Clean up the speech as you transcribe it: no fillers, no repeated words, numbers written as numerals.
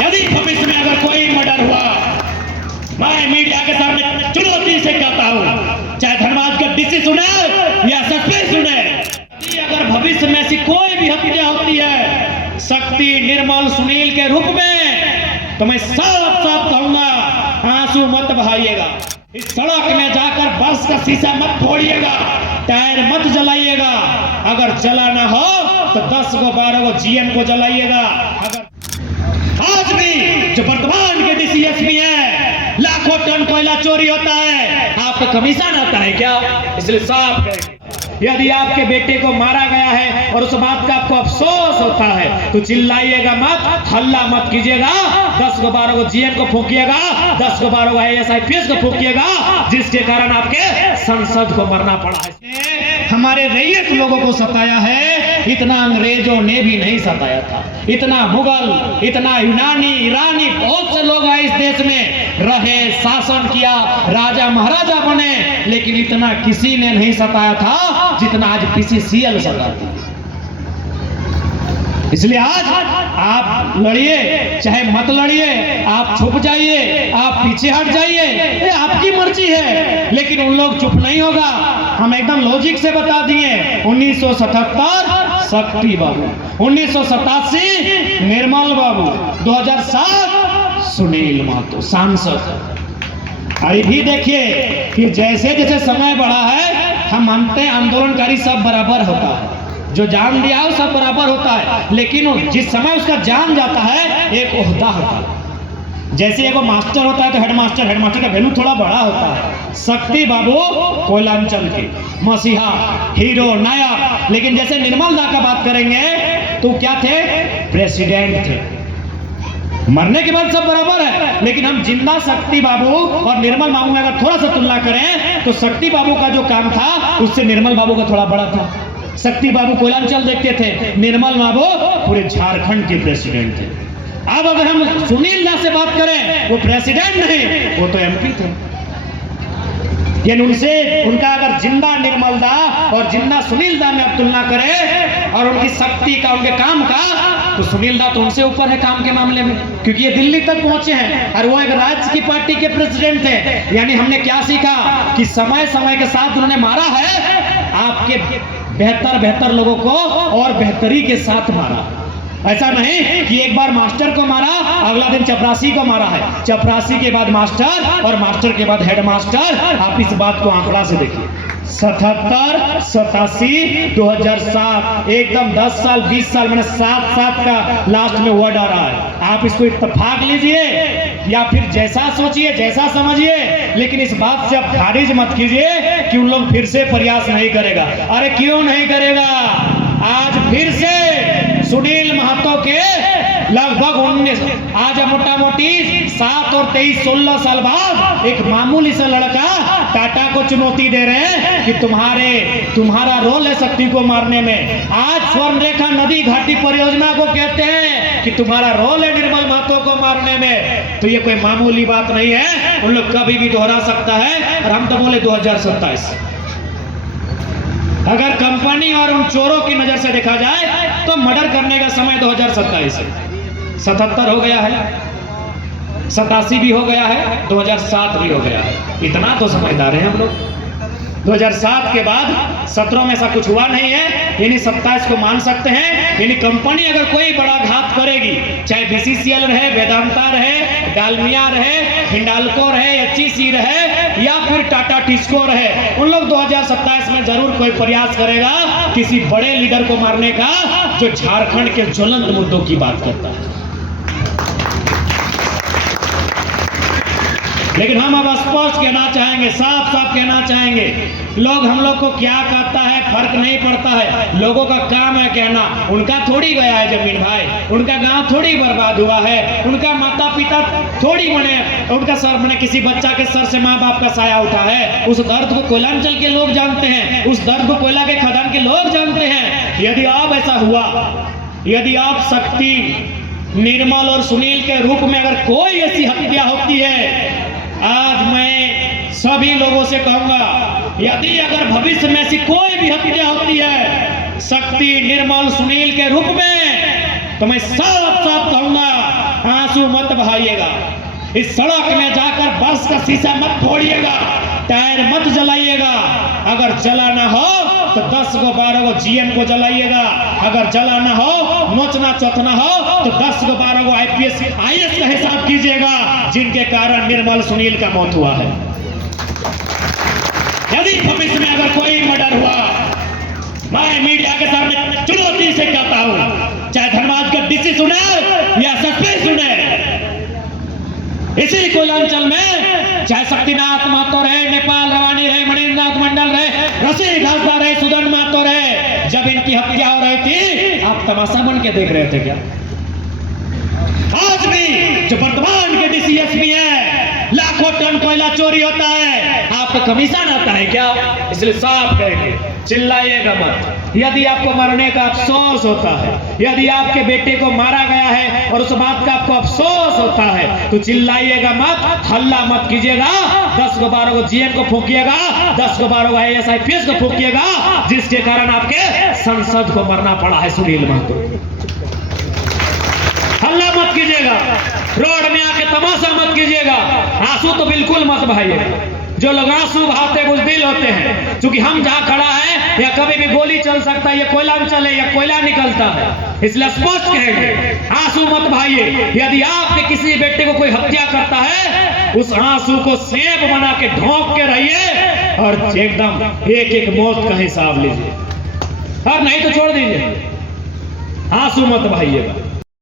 यदि भविष्य में अगर कोई मर्डर हुआ, मैं मीडिया के सामने चुनौती से कहता हूं, चाहे धनबाद का डीसी सुने या सस्पेंस सुने, यदि अगर भविष्य में ऐसी कोई भी हत्या होती है शक्ति, निर्मल, सुनील के रूप में, तो मैं साफ साफ कहूंगा, आंसू मत बहाइएगा। इस सड़क में जाकर बस का शीशा मत फोड़िएगा, टायर मत जलाइएगा। अगर जलाना हो तो 10 को 12 को जीएम को जलाइएगा। अगर आज भी जो वर्तमान के डीसीएसपी है, लाखों टन कोयला चोरी होता है, आपका कमीशन आता है क्या? इसलिए साफ करेंगे, यदि आपके बेटे को मारा गया है और उस बात का आपको अफसोस होता है तो चिल्लाइएगा मत, हल्ला मत कीजिएगा। 10 को 12 को जीएम को फूंकिएगा, 10 को 12 को आईएएस आईपीएस को फूंकिएगा, जिसके कारण आपके संसद को मरना पड़ा है। हमारे रैयत लोगों को सताया है, इतना अंग्रेजों ने भी नहीं सताया था। इतना मुगल, इतना यूनानी, ईरानी, बहुत से लोग आए इस देश में, रहे, शासन किया, राजा महाराजा बने, लेकिन इतना किसी ने नहीं सताया था जितना आज पीसीसीएल सताती है। इसलिए आज आप लड़िए चाहे मत लड़िए, आप छुप जाइए, आप पीछे हट जाइए, ये आपकी मर्जी है, लेकिन उन लोग चुप नहीं होगा। हम एकदम लॉजिक से बता दिए, 1977 शक्ति बाबू, 1987 निर्मल बाबू, 2007 सुनील महतो सांसद। अभी भी देखिए कि जैसे जैसे समय बढ़ा है, हम मानते हैं आंदोलनकारी सब बराबर होता है, जो जान दिया हो सब बराबर होता है, लेकिन जिस समय उसका जान जाता है एक ओहदा होता है। जैसे एगो मास्टर होता है तो हेडमास्टर का वैल्यू थोड़ा बड़ा होता है। शक्ति बाबू कोयलांचल के मसीहा, हीरो, नायक, लेकिन जैसे निर्मल दा का बात करेंगे तो क्या थे? प्रेसिडेंट थे। मरने के बाद सब बराबर है, लेकिन हम जिंदा शक्ति बाबू और निर्मल बाबू में अगर थोड़ा सा तुलना करें तो शक्ति बाबू का जो काम था उससे निर्मल बाबू का थोड़ा बड़ा था। शक्ति बाबू कोयलांचल देखते थे, निर्मल बाबू पूरे झारखंड के प्रेसिडेंट थे। अब अगर हम सुनील दा से बात करें, वो प्रेसिडेंट नहीं, वो तो एमपी थे। यानी उनसे, उनका अगर जिंदा निर्मल दा और जिंदा सुनील दा में आप तुलना करें और उनकी शक्ति का, उनके काम का, तो सुनील दा तो उनसे ऊपर है काम के मामले में, क्योंकि ये दिल्ली तक पहुंचे हैं और वो एक राज्य की पार्टी के प्रेसिडेंट थे। यानी हमने क्या सीखा कि समय समय के साथ उन्होंने मारा है आपके बेहतर लोगों को और बेहतरी के साथ मारा। ऐसा नहीं कि एक बार मास्टर को मारा, अगला दिन चपरासी को मारा है, चपरासी के बाद मास्टर और मास्टर के बाद हेडमास्टर। आप इस बात को आंकड़ा से देखिए, 77, 87, 2007, एकदम 10 साल 20 साल, मैंने 7 का लास्ट में वर्ड आ रहा है। आप इसको इत्तेफाक लीजिए या फिर जैसा सोचिए, जैसा समझिए, लेकिन इस बात से आप खारिज मत कीजिए कि उन लोग फिर से प्रयास नहीं करेगा। अरे क्यों नहीं करेगा? आज फिर से सुनील महतो के लगभग 19, आज मोटा मोटी 7 और 23, 16 साल बाद एक मामूली सा लड़का टाटा को चुनौती दे रहे हैं कि तुम्हारा रोल है शक्ति को मारने में। आज स्वर्ण रेखा नदी घाटी परियोजना को कहते हैं कि तुम्हारा रोल है निर्मल महतो को मारने में। तो ये कोई मामूली बात नहीं है, उन लोग कभी भी दोहरा सकता है। और हम तो बोले 2027, अगर कंपनी और उन चोरों की नजर से देखा जाए तो मर्डर करने का समय 2027 है। 77 हो गया है, 87 भी हो गया है, 2007 भी हो गया है। इतना तो समझदार है हम लोग। 2007 के बाद 17 में ऐसा कुछ हुआ नहीं है, यानी 27 को मान सकते हैं। यानी कंपनी अगर कोई बड़ा घात करेगी, चाहे बीसीसीएल रहे, वेदांता रहे, डालमिया रहे, हिंडाल्को रहे, एचईसी रहे या फिर टाटा टिस्को रहे, उन लोग 2027 में जरूर कोई प्रयास करेगा किसी बड़े लीडर को मारने का जो झारखंड के ज्वलंत मुद्दों की बात करता है। लेकिन हम अब स्पष्ट कहना चाहेंगे, साफ साफ कहना चाहेंगे, लोग हम लोग को क्या कहता है फर्क नहीं पड़ता है। लोगों का काम है कहना, उनका थोड़ी गया है जमीन भाई, उनका गांव थोड़ी बर्बाद हुआ है, उनका माता पिता थोड़ी बने, उनका सर बने, किसी बच्चा के सर से माँ बाप का साया उठा है। उस दर्द को कोयलांचल के लोग जानते हैं, उस दर्द को कोयला के खदान के लोग जानते हैं। यदि अब ऐसा हुआ, यदि आप शक्ति, निर्मल और सुनील के रूप में अगर कोई ऐसी हत्या होती है, आज मैं सभी लोगों से कहूंगा, यदि अगर भविष्य में ऐसी कोई भी हत्या होती है शक्ति, निर्मल, सुनील के रूप में, तो मैं साफ साफ कहूंगा, आंसू आंसू मत बहाइएगा। इस सड़क में जाकर बस का शीशा मत फोड़िएगा, टायर मत जलाइएगा। अगर जलाना हो तो 10 को 12 को जीएम को जलाइएगा। अगर जलाना हो, नोचना चोचना हो तो 10 को 12 को आईपीएस आईएएस का हिसाब कीजिएगा, जिनके कारण निर्मल सुनील का मौत हुआ है। यदि भविष्य में अगर कोई मर्डर हुआ, मैं मीडिया के सामने चुनौती से कहता हूं, चाहे धनबाद का डीसी सुने या सस्पेंस सुने, इसी कोयलांचल में चाहे शक्तिनाथ महतो रहे, नेपाल रवानी रहे, मणिन्द्रनाथ मंडल रहे, रसीद हंसदा रहे, सुदन महतो रहे, जब इनकी हत्या हो रही थी आप तमाशा बन के देख रहे थे क्या? आज भी जो वर्तमान के डीसीएसपी है, लाखों टन कोयला चोरी होता है, आपका कमीशन आता है क्या? इसलिए साफ कहेंगे, चिल्लाइएगा मत। यदि आपको मरने का अफसोस होता है, यदि आपके बेटे को मारा गया है और उस बात का आपको अफसोस होता है, तो चिल्लाइएगा मत, हल्ला मत कीजिएगा। 10 को 12 को जीएम को फूकिएगा, 10 को 12 को आईएएस आईपीएस को फूकिएगा, जिसके कारण आपके संसद को मरना पड़ा है। सुनील महतो, हल्ला मत कीजिएगा, रोड में आके तमाशा मत कीजिएगा, आंसू तो बिल्कुल मत बहाइएगा। जो लोग आंसू बहाते बुज़दिल होते हैं, क्योंकि हम जहां खड़ा है या कभी भी गोली चल सकता है, ये कोयलांचल है या कोयला निकलता है, इसलिए स्पष्ट कहेंगे, आंसू मत बहाइए। यदि आपके किसी बेटे को कोई हत्या करता है, उस आंसू को सेब बना के ढोंक के रहिए और एकदम एक एक मौत का हिसाब लीजिए, और नहीं तो छोड़ दीजिए। आंसू मत बहाइएगा।